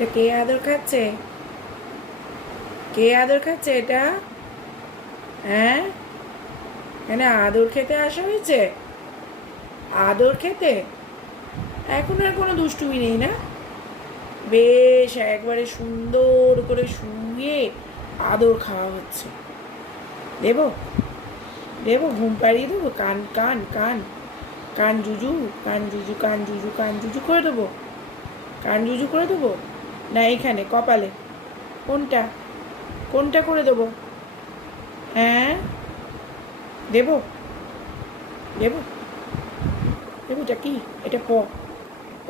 এটা কে আদর খাচ্ছে? কে আদর খাচ্ছে এটা? হ্যাঁ, এখানে আদর খেতে আসা হয়েছে? আদর খেতে? এখন আর কোনো দুষ্টুমি নেই না? বেশ একবারে সুন্দর করে শুয়ে আদর খাওয়া হচ্ছে। দেবো? দেবো? ঘুম পাড়িয়ে দেবো? কান কান কান কান জুজু, কান জুজু, কান জুজু, কান জুজু করে দেবো? কান জুজু করে দেবো? না এইখানে কপালে? কোনটা? কোনটা করে দেবো? হ্যাঁ, দেবো? দেবো? দেবো? এটা কি? এটা প প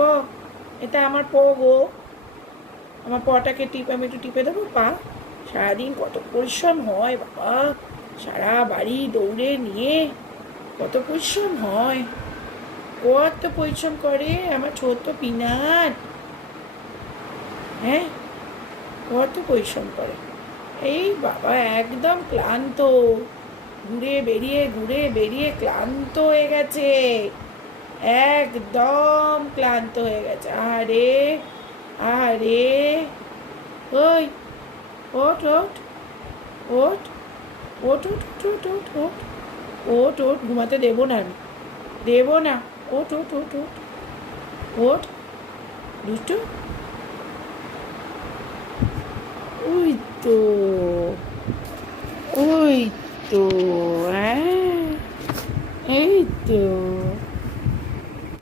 এটা আমার প গো। আমার পটাকে আমি একটু টিপে দেবো পা। সারাদিন কত পরিশ্রম হয় বাবা, সারা বাড়ি দৌড়ে নিয়ে কত পরিশ্রম হয়। কত পরিশ্রম করে আমার ছোট্ট পিনাট। হ্যাঁ, কত পরিশ্রম করে। এই বাবা একদম ক্লান্ত, ঘুরে বেরিয়ে ক্লান্ত হয়ে গেছে, একদম ক্লান্ত হয়ে গেছে। আরে আরে, ওই ওঠ ওঠ ওঠ ওঠ ওঠ ওঠ ওঠ ওঠ ওঠ ওঠ, ঘুমাতে দেবো না আমি, দেবো না। ওঠ ওঠ ওঠ ওঠ ওঠ দুষ্টু। ওই তো, ওই তো, হ্যাঁ এই তো।